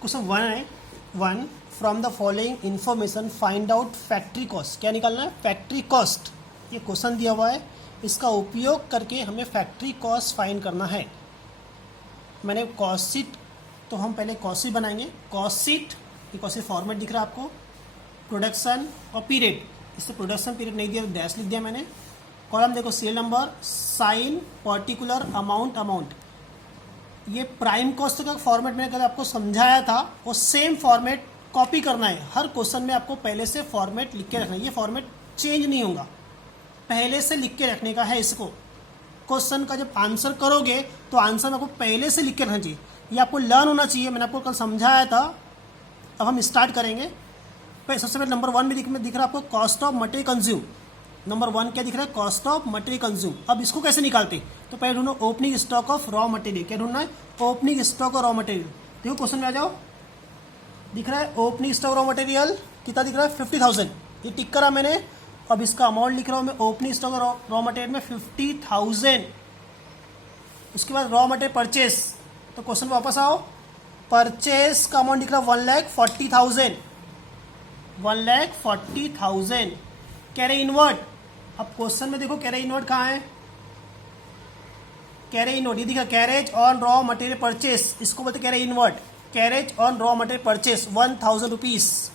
Question 1 from the following information find out factory cost. क्या निकालना है? Factory cost. ये क्वेश्चन दिया हुआ है, इसका उपयोग करके हमें फैक्ट्री कॉस्ट फाइंड करना है। मैंने कॉस्ट शीट, तो हम पहले कॉस्ट शीट बनाएंगे। कॉस्ट शीट, ये कॉस्ट शीट फॉर्मेट दिख रहा है आपको, प्रोडक्शन और पीरियड। इससे प्रोडक्शन पीरियड नहीं दिया तो डैश लिख दिया मैंने। कॉलम देखो, serial number, sign, particular, amount. ये प्राइम कॉस्ट का फॉर्मेट मैंने कल आपको समझाया था, वो सेम फॉर्मेट कॉपी करना है। हर क्वेश्चन में आपको पहले से फॉर्मेट लिख के रखना है, ये फॉर्मेट चेंज नहीं होगा, पहले से लिख के रखने का है इसको। क्वेश्चन का जब आंसर करोगे तो आंसर आपको पहले से लिख के रखना चाहिए, ये आपको लर्न होना चाहिए। मैंने आपको कल समझाया था। अब हम स्टार्ट करेंगे। सबसे पहले नंबर 1 में दिख रहा है आपको cost of material consume. Number 1 क्या दिख रहा है? Cost of material consume. अब इसको कैसे निकालते? तो पहले ढूंढो opening stock of raw material. क्या ढूंढना है? Opening stock of raw material. देखो क्वेश्चन में आ जाओ, दिख रहा है ओपनिंग स्टॉक रॉ मटेरियल कितना दिख रहा है? 50,000। ये टिक करा मैंने। अब इसका अमाउंट लिख रहा हूँ मैं, ओपनिंग स्टॉक रॉ मटेरियल में 50,000। उसके बाद रॉ मटेरियल परचेस, तो क्वेश्चन वापस आओ, परचेस का अमाउंट दिख रहा है 1,40,000। 1,40,000। कैरे इनवर्ट, अब क्वेश्चन में देखो कैरे इनवर्ट कहाँ है? कैरे इनवर्ट ये दिखा, carriage on raw material purchase, इसको बोलते carriage inward. Carriage on raw material purchase 1,000 rupees.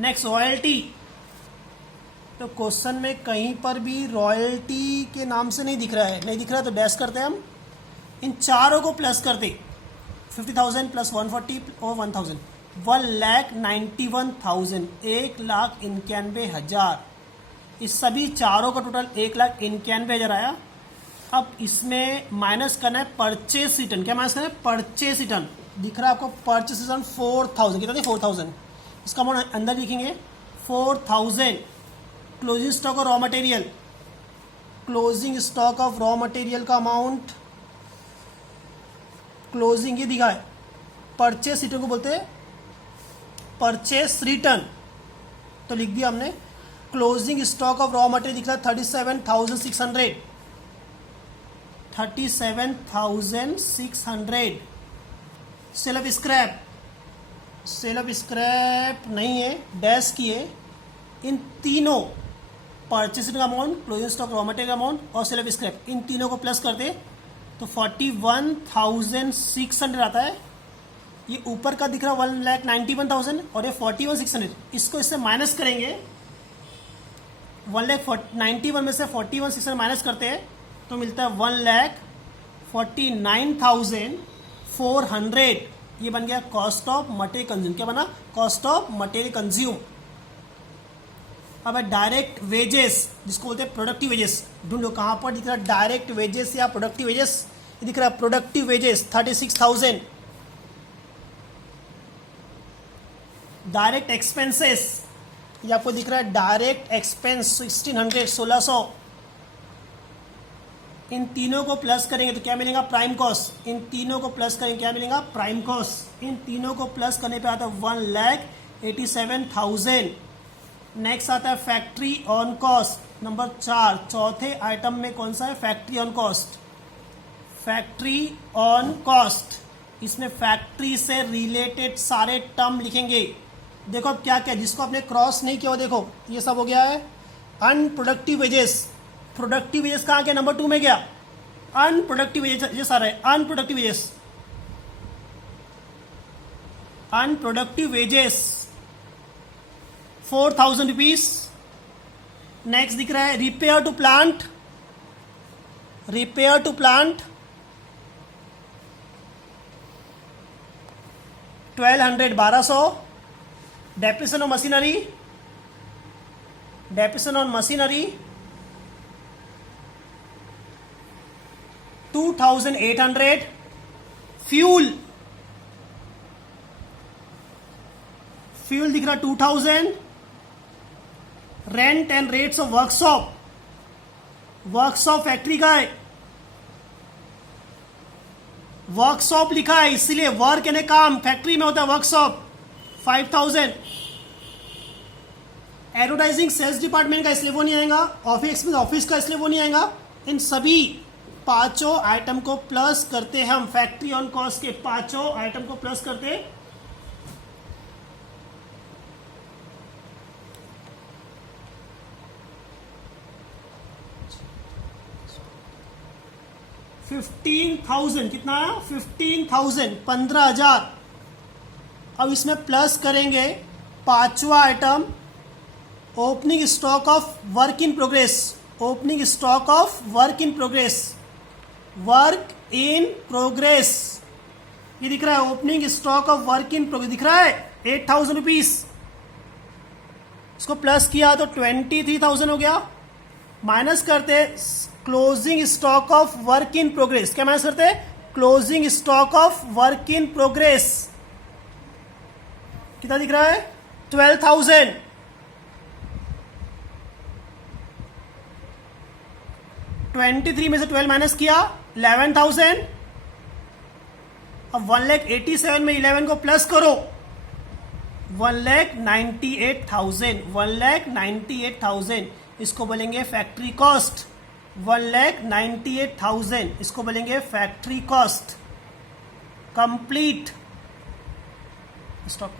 Next royalty, तो क्वेश्चन में कहीं पर भी रॉयल्टी के नाम से नहीं दिख रहा है, नहीं दिख रहा है तो डैश करते हैं हम। इन चारों को प्लस करते, 50,000 प्लस 140 और 1,000, 1,91,000, 1,91,000। इस सभी चारों का टोटल 1,91,000 आया। अब इसमें माइनस करना है परचेस रिटर्न। क्या माइनस करना है? Purchase return. दिख रहा है आपको परचेस रिटर्न 4,000। कितना? 4,000। इसका अमाउंट अंदर लिखेंगे 4,000। Closing stock of raw material, closing stock of raw material का अमाउंट, क्लोजिंग ये दिखा है, परचेस रिटर्न को बोलते हैं परचेस रिटर्न, तो लिख दिया हमने। Closing stock of raw material दिख रहा है 37,600। 37,600। Sale of scrap, sale of scrap नहीं है, डैश किए। इन तीनों परचेस का amount, closing stock raw material amount और सेल ऑफ स्क्रैप, इन तीनों को प्लस कर दे तो 41,600 आता है। ये ऊपर का दिख रहा है 1,91,000 और ये 41,600। इसको इससे माइनस करेंगे, 1,91,000 में से 41,600 माइनस करते हैं तो मिलता है 1,49,400। ये बन गया कॉस्ट ऑफ मटेरियल कंज्यूम। क्या बना? Cost of material consume. अब है डायरेक्ट वेजेस, जिसको बोलते हैं प्रोडक्टिव वेजेस। ढूंढो कहां पर दिख रहा है डायरेक्ट वेजेस या प्रोडक्टिव वेजेस। ये दिख रहा है प्रोडक्टिव वेजेस 36,000। डायरेक्ट एक्सपेंसेस, ये आपको दिख रहा है डायरेक्ट एक्सपेंस 1,600, 1,600। इन तीनों को प्लस करेंगे तो क्या मिलेगा? Prime cost. इन तीनों को प्लस करेंगे क्या मिलेगा? Prime cost. इन तीनों को प्लस करने पे आता है 1,87,000। नेक्स्ट आता है फैक्ट्री ऑन कॉस्ट, नंबर 4। चौथे आइटम में कौन सा है? Factory on cost. Factory on cost, इसमें फैक्ट्री से रिलेटेड सारे टर्म लिखेंगे। देखो अब क्या क्या, जिसको आपने क्रॉस नहीं किया वो देखो, ये सब हो गया है अनप्रोडक्टिव वेजेस। प्रोडक्टिव वेजेस कहाँ गया? नंबर 2 में गया। अनप्रोडक्टिव वेजेस आ रहा है, unproductive wages, unproductive wages 4,000 rupees. Next दिख रहा है repair to plant, repair to plant 1,200, 1,200। Depreciation on machinery, depreciation on machinery 2,800। Fuel, fuel दिख रहा 2,000। Rent and rates of workshop, workshop factory का है, वर्कशॉप लिखा है इसलिए वर्क यानी काम, फैक्ट्री में होता है वर्कशॉप 5,000। एडवर्टाइजिंग सेल्स डिपार्टमेंट का इसलिए वो नहीं आएगा, ऑफिस एक्सपेंस ऑफिस का इसलिए वो नहीं आएगा। इन सभी पांचों आइटम को प्लस करते हैं हम, फैक्ट्री ऑन कॉस्ट के पांचों आइटम को प्लस करते 15,000 कितना आया 15,000 15,000। अब इसमें प्लस करेंगे पांचवा item opening stock of work in progress, opening stock of work in progress, work in progress ये दिख रहा है, opening stock of work in progress दिख रहा है 8,000 रुपीज। इसको प्लस किया तो 23,000 हो गया। माइनस करते closing stock of work in progress, क्या माइनस करते closing stock of work in progress कितना दिख रहा है 12,000। 23 में से 12 माइनस किया 11,000। अब 1,87,000 में 11 को प्लस करो 1,98,000, 1,98,000 इसको बोलेंगे फैक्ट्री कॉस्ट, 1,98,000 इसको बोलेंगे फैक्ट्री कॉस्ट। Complete stop.